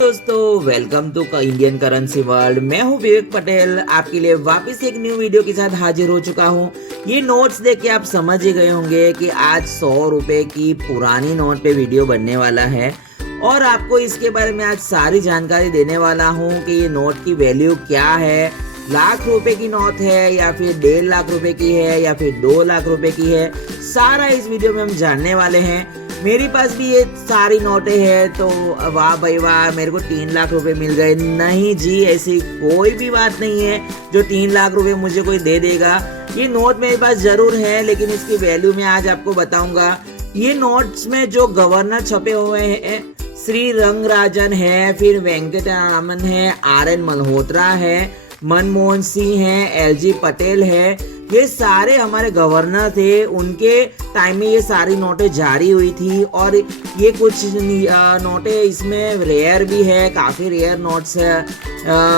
दोस्तों welcome to Indian currency world. मैं हूं विवेक पटेल, आपके लिए वापस एक न्यू वीडियो के साथ हाजिर हो चुका हूं। ये नोट्स देख के आप समझ ही गए होंगे कि आज 100 रुपए की पुरानी नोट पे वीडियो बनने वाला है और आपको इसके बारे में आज सारी जानकारी देने वाला हूं कि ये नोट की वैल्यू क्या है। लाख रुपए की नोट है या फिर 1.5 लाख रुपए की है या फिर 2 लाख रुपए की है, सारा इस वीडियो में हम जानने वाले हैं। मेरे पास भी ये सारी नोटें हैं तो वाह भाई वाह, मेरे को 3 लाख रुपए मिल गए। नहीं जी, ऐसी कोई भी बात नहीं है जो 3 लाख रुपए मुझे कोई दे देगा। ये नोट मेरे पास जरूर है लेकिन इसकी वैल्यू मैं आज आपको बताऊंगा। ये नोट्स में जो गवर्नर छपे हुए हैं, श्री रंगराजन है, फिर वेंकटरामन है, RN मल्होत्रा है, मनमोहन सिंह है, LG पटेल है, ये सारे हमारे गवर्नर थे। उनके टाइम में ये सारी नोटें जारी हुई थी और ये कुछ नोटें इसमें रेयर भी है, काफ़ी रेयर नोट्स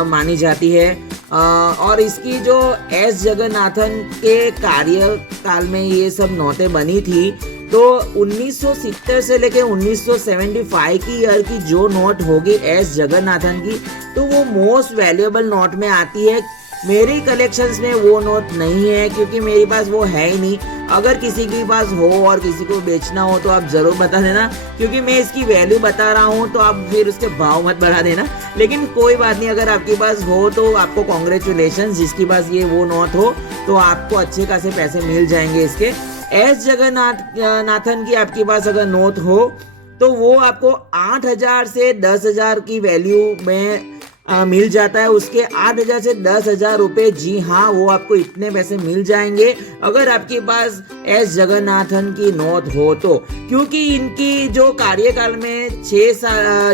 मानी जाती है। और इसकी जो एस जगन्नाथन के कार्यकाल में ये सब नोटें बनी थी। तो 1970 से लेके 1975 की ईयर की जो नोट होगी एस जगन्नाथन की, तो वो मोस्ट वैल्यूएबल नोट में आती है। मेरी कलेक्शंस में वो नोट नहीं है क्योंकि मेरे पास वो है ही नहीं। अगर किसी के पास हो और किसी को बेचना हो तो आप जरूर बता देना, क्योंकि मैं इसकी वैल्यू बता रहा हूँ तो आप फिर उसके भाव मत बढ़ा देना। लेकिन कोई बात नहीं, अगर आपके पास हो तो आपको कॉन्ग्रेचुलेशन, जिसके पास ये वो नोट हो तो आपको अच्छे खासे पैसे मिल जाएंगे इसके। एस जगन्नाथन की आपके पास अगर नोट हो तो वो आपको 8,000 से 10,000 की वैल्यू में मिल जाता है। उसके 8,000 से 10,000 रुपए, जी हाँ, वो आपको इतने पैसे मिल जाएंगे अगर आपके पास एस जगन्नाथन की नोट हो तो। क्योंकि इनकी जो कार्यकाल में 6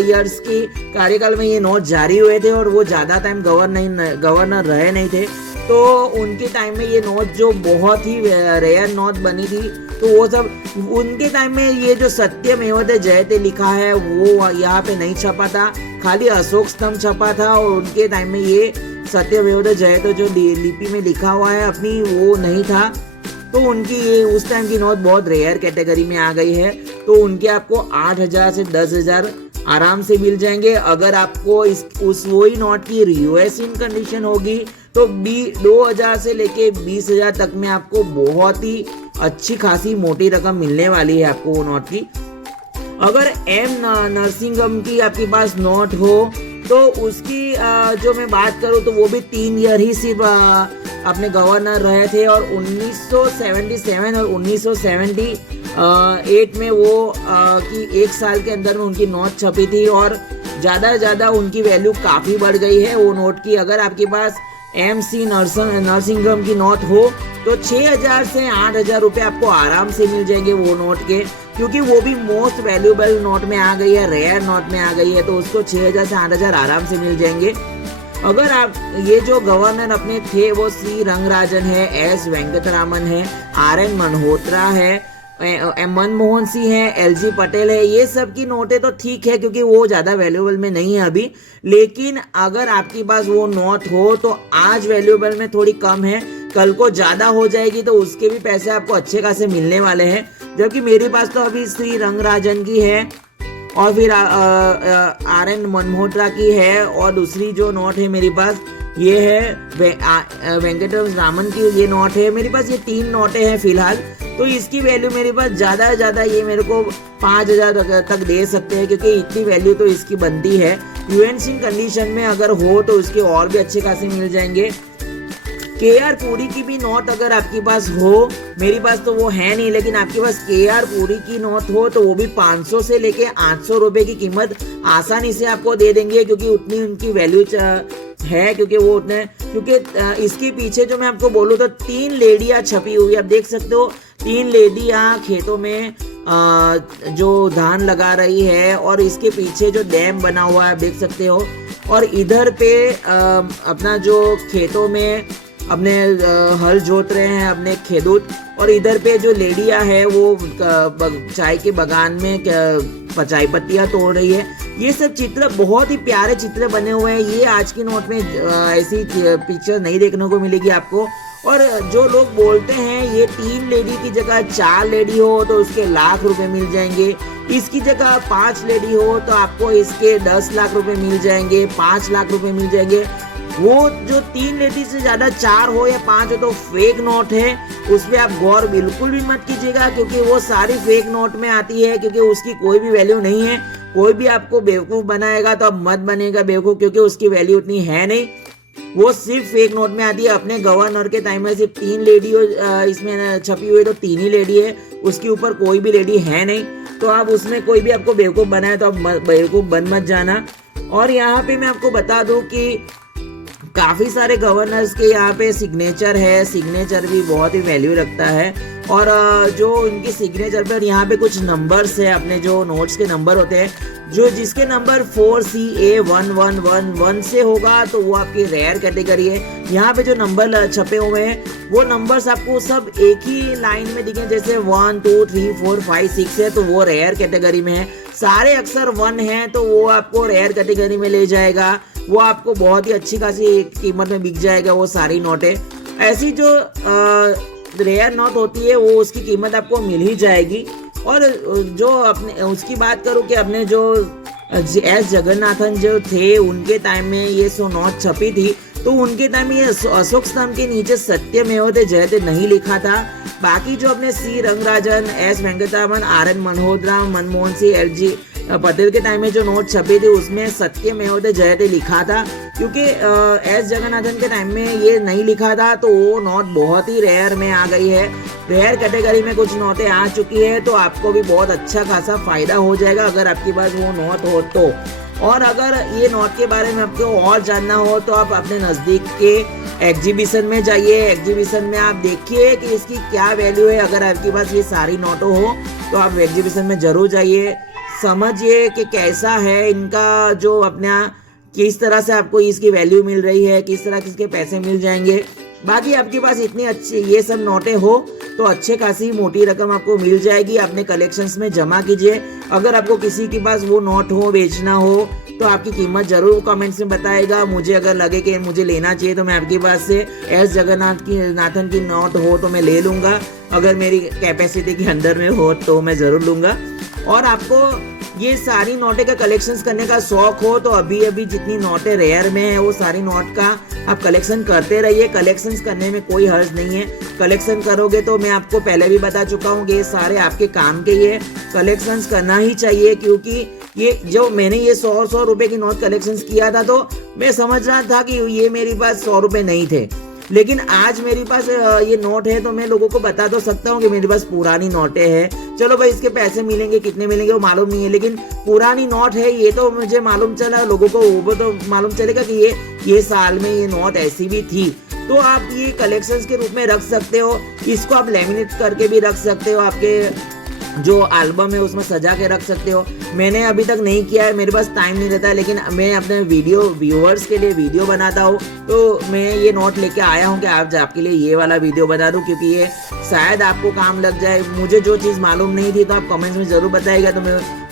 इयर्स की कार्यकाल में ये नोट जारी हुए थे और वो ज़्यादा टाइम गवर्नर रहे नहीं थे, तो उनके टाइम में ये नोट जो बहुत ही रेयर नोट बनी थी, तो वो सब उनके टाइम में ये जो सत्यमेव जयते लिखा है वो यहाँ पे नहीं छपा था, खाली अशोक स्तंभ छपा था। और उनके टाइम में ये सत्यमेव जयते जो लिपि में लिखा हुआ है अपनी, वो नहीं था। तो उनकी ये उस टाइम की नोट बहुत रेयर कैटेगरी में आ गई है। तो उनके आपको 8,000 से 10,000 आराम से मिल जाएंगे। अगर आपको उस वही नोट की यूएस इन कंडीशन होगी तो 2,000 से लेके 20,000 तक में आपको बहुत ही अच्छी खासी मोटी रकम मिलने वाली है आपको वो नोट की। अगर एम नरसिंहम की आपके पास नोट हो तो उसकी जो मैं बात करूं तो वो भी 3 ईयर ही सिर्फ अपने गवर्नर रहे थे और 1977 और 1978 में वो कि 1 साल के अंदर में उनकी नोट छपी थी और ज़्यादा से ज़्यादा उनकी वैल्यू काफ़ी बढ़ गई है वो नोट की। अगर आपके पास MC नरसिंहम की नोट हो तो 6,000 से 8,000 रुपये आपको आराम से मिल जाएंगे वो नोट के, क्योंकि वो भी मोस्ट वैल्यूएबल नोट में आ गई है, रेयर नोट में आ गई है, तो उसको 6,000 से 8,000 आराम से मिल जाएंगे। अगर आप ये जो गवर्नर अपने थे वो श्री रंगराजन है, S वेंकटरामन है, RN मल्होत्रा है, मनमोहन सिंह है, LG पटेल है, ये सब की नोटें तो ठीक है क्योंकि वो ज़्यादा वैल्यूएबल में नहीं है अभी। लेकिन अगर आपके पास वो नोट हो तो आज वैल्यूएबल में थोड़ी कम है, कल को ज़्यादा हो जाएगी तो उसके भी पैसे आपको अच्छे खासे मिलने वाले हैं। जबकि मेरे पास तो अभी श्री रंगराजन की है और फिर RN मल्होत्रा की है और दूसरी जो नोट है मेरे पास ये है वेंकटरामन की ये नोट है। मेरे पास ये 3 नोटें हैं फिलहाल। तो इसकी वैल्यू मेरे पास ज़्यादा से ज़्यादा ये मेरे को 5,000 तक दे सकते हैं, क्योंकि इतनी वैल्यू तो इसकी बनती है। यूएनसी कंडीशन में अगर हो तो उसके और भी अच्छे खासे मिल जाएंगे। KR पुरी की भी नोट अगर आपके पास हो, मेरे पास तो वो है नहीं, लेकिन आपके पास KR पुरी की नोट हो तो वो भी 500 से लेके 800 रुपए की कीमत आसानी से आपको दे देंगे, क्योंकि उतनी उनकी वैल्यू है। क्योंकि वो उतने इसके पीछे जो मैं आपको बोलूँ तो 3 लेडियाँ छपी हुई, आप देख सकते हो 3 लेडियाँ खेतों में जो धान लगा रही है और इसके पीछे जो डैम बना हुआ है आप देख सकते हो। और इधर पे अपना जो खेतों में अपने हल जोत रहे हैं अपने खेदूत, और इधर पे जो लेडियाँ है वो चाय के बागान में चाय पत्तियाँ तोड़ रही है। ये सब चित्र बहुत ही प्यारे चित्र बने हुए हैं। ये आज की नोट में ऐसी पिक्चर नहीं देखने को मिलेगी आपको। और जो लोग बोलते हैं ये 3 लेडी की जगह 4 लेडी हो तो उसके लाख रुपए मिल जाएंगे, इसकी जगह 5 लेडी हो तो आपको इसके 10 लाख रुपए मिल जाएंगे, 5 लाख रुपए मिल जाएंगे। वो जो 3 लेडी से ज्यादा 4 हो या 5 हो तो फेक नोट है, उसमें आप गौर बिल्कुल भी मत कीजिएगा, क्योंकि वो सारी फेक नोट में आती है, क्योंकि उसकी कोई भी वैल्यू नहीं है। कोई भी आपको बेवकूफ बनाएगा तो अब मत बनेगा बेवकूफ, क्योंकि उसकी वैल्यू उतनी है नहीं। वो सिर्फ फेक नोट में आती है। अपने गवर्नर के टाइम में सिर्फ 3 लेडी इसमें छपी हुई तो 3 ही लेडी है, उसके ऊपर कोई भी लेडी है नहीं। तो आप उसमें कोई भी आपको बेवकूफ बनाए तो आप बेवकूफ बन मत जाना। और यहाँ पे मैं आपको बता दूं कि काफी सारे गवर्नर्स के यहाँ पे सिग्नेचर है, सिग्नेचर भी बहुत ही वैल्यू रखता है। और जो उनकी सिग्नेचर पर यहाँ पे कुछ नंबर्स है, अपने जो नोट्स के नंबर होते हैं, जो जिसके नंबर 4CA1111 से होगा तो वो आपकी रेयर कैटेगरी है। यहाँ पे जो नंबर छपे हुए हैं वो नंबर्स आपको सब एक ही लाइन में दिखे, जैसे 1 2 3 4 5 6 है तो वो रेयर कैटेगरी में है। सारे अक्षर 1 है तो वो आपको रेयर कैटेगरी में ले जाएगा, वो आपको बहुत ही अच्छी खासी कीमत में बिक जाएगा वो सारी नोटें। ऐसी जो रेयर नोट होती है वो उसकी कीमत आपको मिल ही जाएगी। और जो अपने उसकी बात करूं कि अपने जो एस जगन्नाथन जो थे उनके टाइम में ये नोट छपी थी, तो उनके टाइम में ये अशोक स्तंभ के नीचे सत्यमेव जयते नहीं लिखा था। बाकी जो अपने C Rangarajan, S Venkataraman, R N Malhotra, Manmohan Singh, L G Patel के टाइम में जो नोट छपे थे उसमें सत्यमेव जयते लिखा था, क्योंकि एस जगन्नाथन के टाइम में ये नहीं लिखा था तो वो नोट बहुत ही रेयर में आ गई है। रेयर कैटेगरी में कुछ नोटें आ चुकी है तो आपको भी बहुत अच्छा खासा फायदा हो जाएगा अगर आपके पास वो नोट हो तो। और अगर ये नोट के बारे में आपको और जानना हो तो आप अपने नज़दीक के एग्जीबिशन में जाइए। एग्जीबिशन में आप देखिए कि इसकी क्या वैल्यू है। अगर आपके पास ये सारी नोटों हो तो आप एग्जीबिशन में जरूर जाइए, समझिए कि कैसा है इनका जो अपना, किस तरह से आपको इसकी वैल्यू मिल रही है, किस तरह के इसके पैसे मिल जाएंगे। बाकी आपके पास इतनी अच्छी ये सब नोटें हो तो अच्छे खासी मोटी रकम आपको मिल जाएगी। अपने कलेक्शंस में जमा कीजिए। अगर आपको किसी के पास वो नोट हो, बेचना हो तो आपकी कीमत जरूर कमेंट्स में बताएगा। मुझे अगर लगे कि मुझे लेना चाहिए तो मैं आपके पास से एस जगन्नाथन की नोट हो तो मैं ले लूँगा। अगर मेरी कैपेसिटी के अंदर में हो तो मैं ज़रूर लूँगा। और आपको ये सारी नोटें का कलेक्शंस करने का शौक हो तो अभी जितनी नोटें रेयर में है वो सारी नोट का आप कलेक्शन करते रहिए। कलेक्शंस करने में कोई हर्ज नहीं है। कलेक्शन करोगे तो मैं आपको पहले भी बता चुका हूँ कि ये सारे आपके काम के ही है। कलेक्शंस करना ही चाहिए, क्योंकि ये जो मैंने ये 100 रुपए की नोट कलेक्शंस किया था तो मैं समझ रहा था कि ये मेरे पास 100 रुपए नहीं थे, लेकिन आज मेरे पास ये नोट है तो मैं लोगों को बता तो सकता हूँ कि मेरे पास पुरानी नोटें हैं। चलो भाई इसके पैसे मिलेंगे, कितने मिलेंगे वो मालूम नहीं है, लेकिन पुरानी नोट है ये तो मुझे मालूम चला, लोगों को वो तो मालूम चलेगा कि ये साल में ये नोट ऐसी भी थी। तो आप ये कलेक्शंस के रूप में रख सकते हो। इसको आप लेमिनेट करके भी रख सकते हो, आपके जो एल्बम है उसमें सजा के रख सकते हो। मैंने अभी तक नहीं किया है, मेरे पास टाइम नहीं रहता है, लेकिन मैं अपने वीडियो व्यूअर्स के लिए वीडियो बनाता हूँ तो मैं ये नोट लेके आया हूँ कि आप आपके लिए ये वाला वीडियो बता दूँ, क्योंकि ये शायद आपको काम लग जाए। मुझे जो चीज़ मालूम नहीं थी तो आप कमेंट्स में ज़रूर बताइएगा तो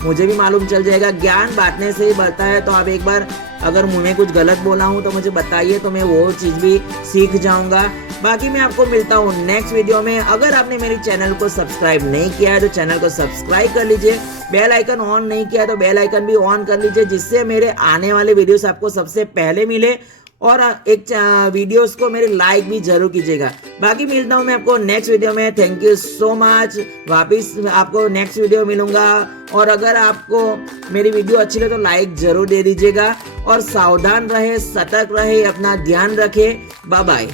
मुझे भी मालूम चल जाएगा। ज्ञान बांटने से ही बढ़ता है। तो आप एक बार अगर मुझे कुछ गलत बोला हूँ तो मुझे बताइए, तो मैं वो चीज़ भी सीख जाऊँगा। बाकी मैं आपको मिलता हूँ नेक्स्ट वीडियो में। अगर आपने मेरे चैनल को सब्सक्राइब नहीं किया है तो चैनल को सब्सक्राइब कर लीजिए। बेल आइकन ऑन नहीं किया तो बेल आइकन भी ऑन कर लीजिए, जिससे मेरे आने वाले वीडियोस आपको सबसे पहले मिले। और एक वीडियोस को मेरे लाइक भी जरूर कीजिएगा। बाकी मिलता हूँ मैं आपको नेक्स्ट वीडियो में। Thank you so much. वापिस आपको नेक्स्ट वीडियो मिलूंगा। और अगर आपको मेरी वीडियो अच्छी लगे तो लाइक जरूर दे दीजिएगा। और सावधान रहे, सतर्क रहे, अपना ध्यान रखें। Bye bye.